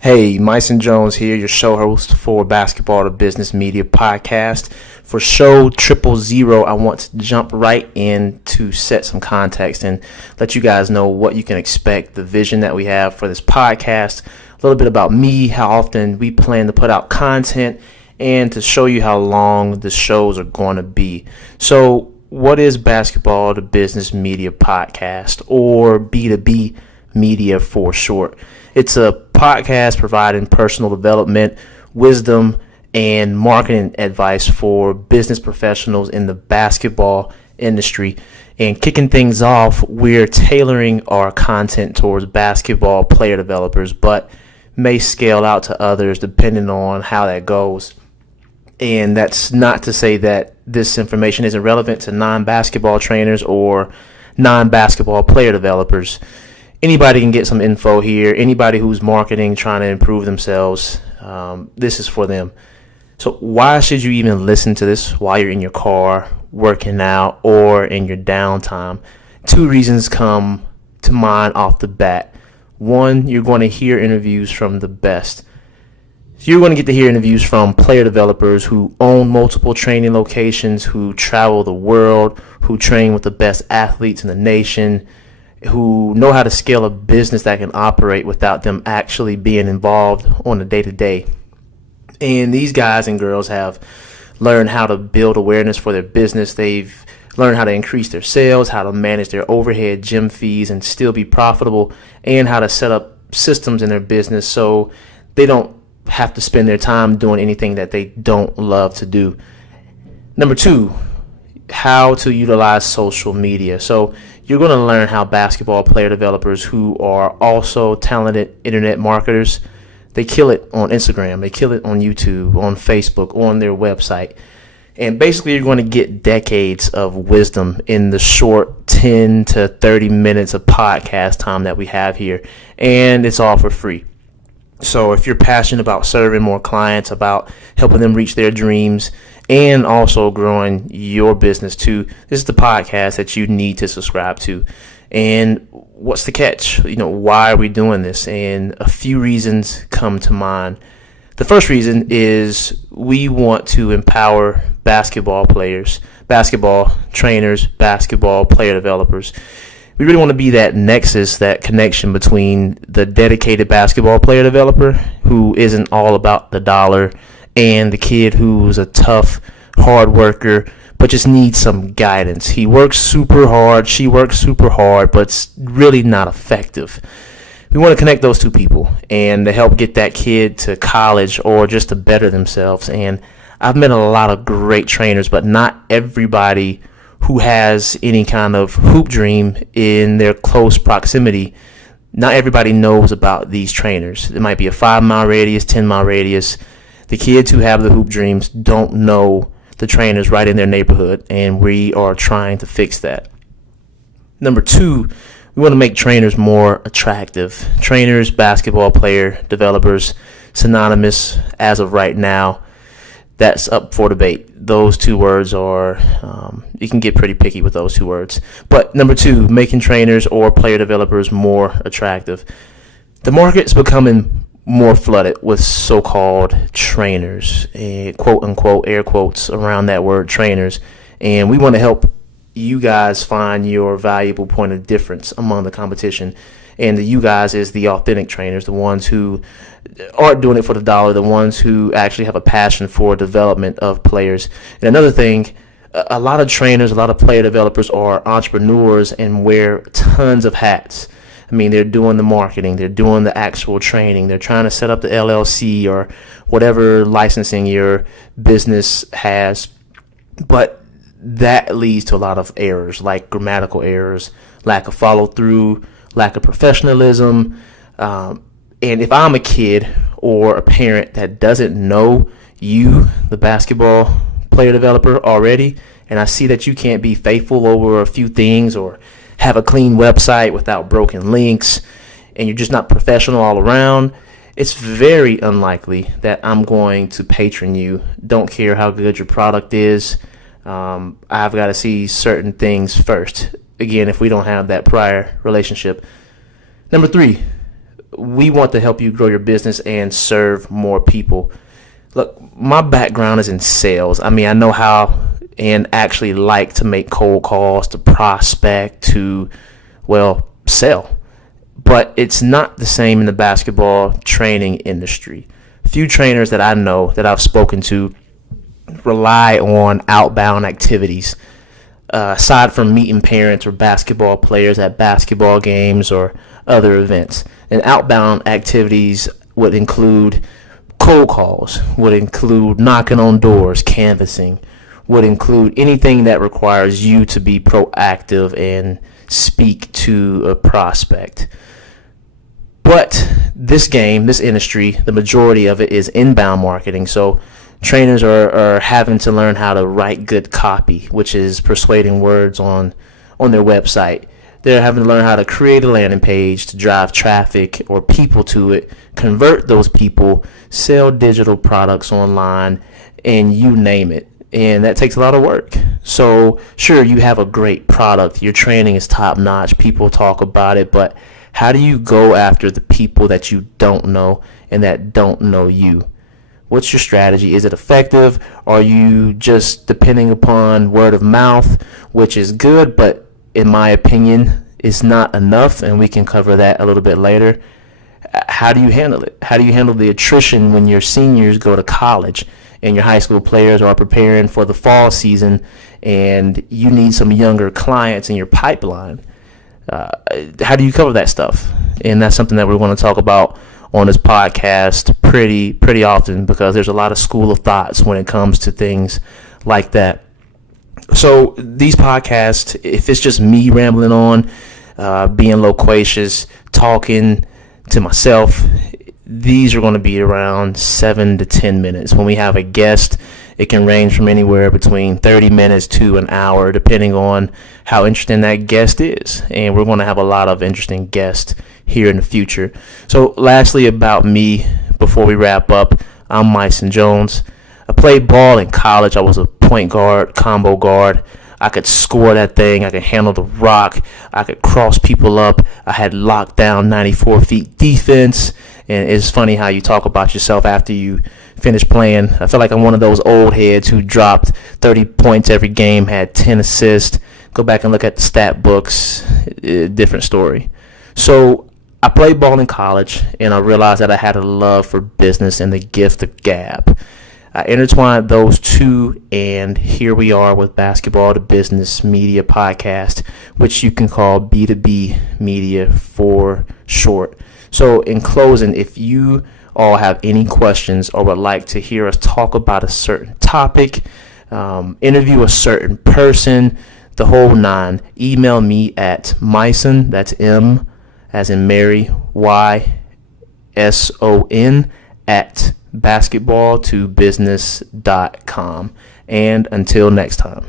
Hey, Myson Jones here, your show host for Basketball to Business Media Podcast. For show 000, I want to jump right in to set some context and let you guys know what you can expect, the vision that we have for this podcast, a little bit about me, how often we plan to put out content, and to show you how long the shows are going to be. So, what is Basketball to Business Media Podcast, or B2B Media for short? It's a podcast providing personal development, wisdom, and marketing advice for business professionals in the basketball industry. And kicking things off, we're tailoring our content towards basketball player developers, but may scale out to others depending on how that goes. And that's not to say that this information isn't relevant to non-basketball trainers or non-basketball player developers. Anybody can get some info here. Anybody who's marketing, trying to improve themselves, this is for them. So why should you even listen to this while you're in your car, working out, or in your downtime? Two reasons come to mind off the bat. One, you're going to hear interviews from the best. So you're going to get to hear interviews from player developers who own multiple training locations, who travel the world, who train with the best athletes in the nation, who know how to scale a business that can operate without them actually being involved on a day-to-day. And these guys and girls have learned how to build awareness for their business. They've learned how to increase their sales, how to manage their overhead gym fees and still be profitable, and how to set up systems in their business so they don't have to spend their time doing anything that they don't love to do. Number two, how to utilize social media. So you're going to learn how basketball player developers who are also talented internet marketers, they kill it on Instagram, they kill it on YouTube, on Facebook, on their website. And basically you're going to get decades of wisdom in the short 10 to 30 minutes of podcast time that we have here. And it's all for free. So if you're passionate about serving more clients, about helping them reach their dreams, and also growing your business too, this is the podcast that you need to subscribe to. And what's the catch? Why are we doing this? And a few reasons come to mind. The first reason is we want to empower basketball players, basketball trainers, basketball player developers. We really want to be that nexus, that connection between the dedicated basketball player developer who isn't all about the dollar and the kid who's a tough, hard worker but just needs some guidance. He works super hard, she works super hard, but it's really not effective. We want to connect those two people and to help get that kid to college or just to better themselves. And I've met a lot of great trainers, but not everybody who has any kind of hoop dream in their close proximity. Not everybody knows about these trainers. It might be a 5-mile radius, 10-mile radius. The kids who have the hoop dreams don't know the trainers right in their neighborhood, and we are trying to fix that. Number two, we want to make trainers more attractive. Trainers, basketball player, developers, synonymous as of right now. That's up for debate. Those two words are, you can get pretty picky with those two words. But number two, making trainers or player developers more attractive. The market's becoming more flooded with so-called trainers, quote unquote, air quotes around that word trainers. And we want to help you guys find your valuable point of difference among the competition. And the you guys is the authentic trainers, the ones who aren't doing it for the dollar, the ones who actually have a passion for development of players. And another thing, a lot of trainers, a lot of player developers are entrepreneurs and wear tons of hats. I mean, they're doing the marketing, they're doing the actual training, they're trying to set up the LLC or whatever licensing your business has. But that leads to a lot of errors, like grammatical errors, lack of follow through, lack of professionalism. And if I'm a kid or a parent that doesn't know you, the basketball player developer, already, and I see that you can't be faithful over a few things or have a clean website without broken links, and you're just not professional all around, it's very unlikely that I'm going to patron you. Don't care how good your product is. I've got to see certain things first. Again, if we don't have that prior relationship. Number three, we want to help you grow your business and serve more people. Look, my background is in sales. I mean, I know how and actually like to make cold calls, to prospect, to, well, sell. But it's not the same in the basketball training industry. Few trainers that I know that I've spoken to rely on outbound activities. Aside from meeting parents or basketball players at basketball games or other events. And outbound activities would include cold calls, would include knocking on doors, canvassing, would include anything that requires you to be proactive and speak to a prospect. But this industry, the majority of it is inbound marketing. So trainers are having to learn how to write good copy, which is persuading words on their website. They're having to learn how to create a landing page to drive traffic or people to it, convert those people, sell digital products online, and you name it. And that takes a lot of work. So sure, you have a great product. Your training is top notch. People talk about it, but how do you go after the people that you don't know and that don't know you? What's your strategy? Is it effective? Are you just depending upon word of mouth, which is good, but in my opinion, is not enough, and we can cover that a little bit later. How do you handle it? How do you handle the attrition when your seniors go to college and your high school players are preparing for the fall season and you need some younger clients in your pipeline? How do you cover that stuff? And that's something that we're going to talk about on this podcast pretty often, because there's a lot of school of thoughts when it comes to things like that. So these podcasts, if it's just me rambling on, being loquacious, talking to myself, these are going to be around 7 to 10 minutes. When we have a guest, it can range from anywhere between 30 minutes to an hour, depending on how interesting that guest is. And we're going to have a lot of interesting guests here in the future. So lastly, about me, before we wrap up, I'm Myson Jones. I played ball in college. I was a point guard, combo guard. I could score that thing. I could handle the rock. I could cross people up. I had locked down 94 feet defense. And it's funny how you talk about yourself after you finish playing. I feel like I'm one of those old heads who dropped 30 points every game, had 10 assists. Go back and look at the stat books. Different story. So I played ball in college, and I realized that I had a love for business and the gift of gab. I intertwined those two, and here we are with Basketball to Business Media Podcast, which you can call B2B Media for short. So in closing, if you all have any questions or would like to hear us talk about a certain topic, interview a certain person, the whole nine, email me at Myson, that's M as in Mary, YSON, at basketballtobusiness.com. And until next time.